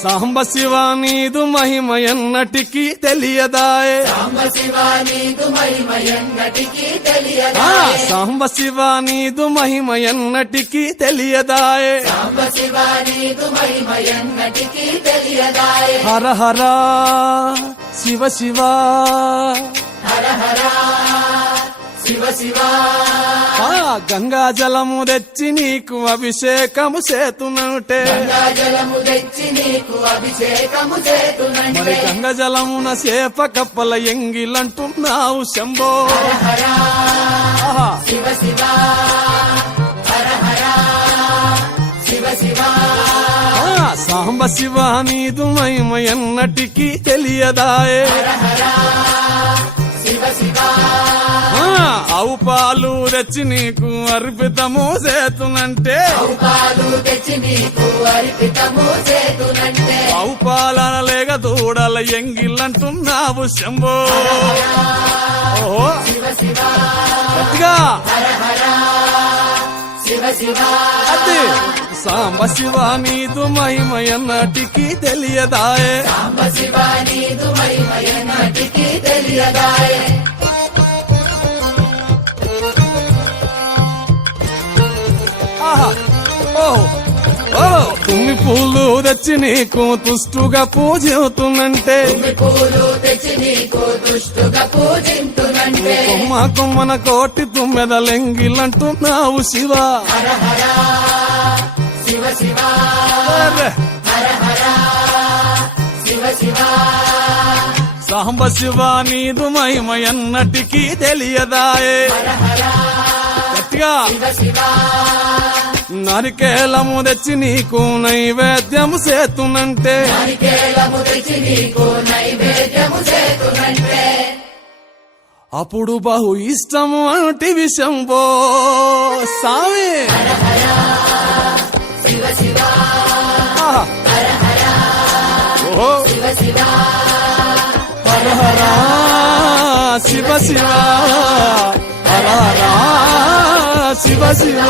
సాంబ శివ నీదు మహిమ ఎన్నటికీ తెలియదాయే సాంబ శివ నీదు మహిమ ఎన్నటికీ తెలియదాయే సాంబ శివ నీదు మహిమ ఎన్నటికీ తెలియదాయే సాంబ శివ నీదు మహిమ ఎన్నటికీ తెలియదాయే హర హర శివ శివ హర హర శివ శివ గంగా జలము తెచ్చి నీకు అభిషేకము చేతునంటే గంగా జలము తెచ్చి నీకు అభిషేకము చేతునంటే మరి గంగా జలమున సేప కప్పల ఎంగిలంటున్నావు శంభో హర శివ శివ హర హర శివ శివ సాంబ శివ నీదు మహిమ ఎన్నటికీ తెలియదాయే హర హర శివ శివ ఆవు పాలు తెచ్చి నీకు అర్పితము చేతునంటే పాలు తెచ్చి నీకు అర్పితము చేతునంటే ఆవు పాలన లేక దూడల ఎంగిలంటున్నావు శంభో ఓహో శివ శివ గట్టిగా హర హర శివ శివ అది సాంబ శివ నీదు మహిమ ఎన్నటికీ తెలియదాయే సాంబ శివ నీదు మహిమ ఎన్నటికీ తెలియదాయే తుమ్మి పూలు తెచ్చి నీకు తుష్టుగా పూజవుతున్నంటే పూలు తెచ్చి నీకు దుష్టుగా పూజింతునంటే కొమ్మ కొమ్మన కోటి తుమ్మెదలెంగిలంటున్నావు శివ హర హర శివ శివ హర హర శివ శివ సాంబ శివ నీదు మహిమ ఎన్నటికీ తెలియదాయే హర హర గట్టిగా శివ శివ నరికేలము తెచ్చి నీకు నైవేద్యము చేతునంటే నారికేళము తెచ్చి నీకు నైవేద్యము చేతునంటే అప్పుడు బహు ఇష్టము అంటివి శంభో సామి హర హర శివ శివ హర హర ఓహో శివ శివ హర హర శివ శివ హర హర శివ శివ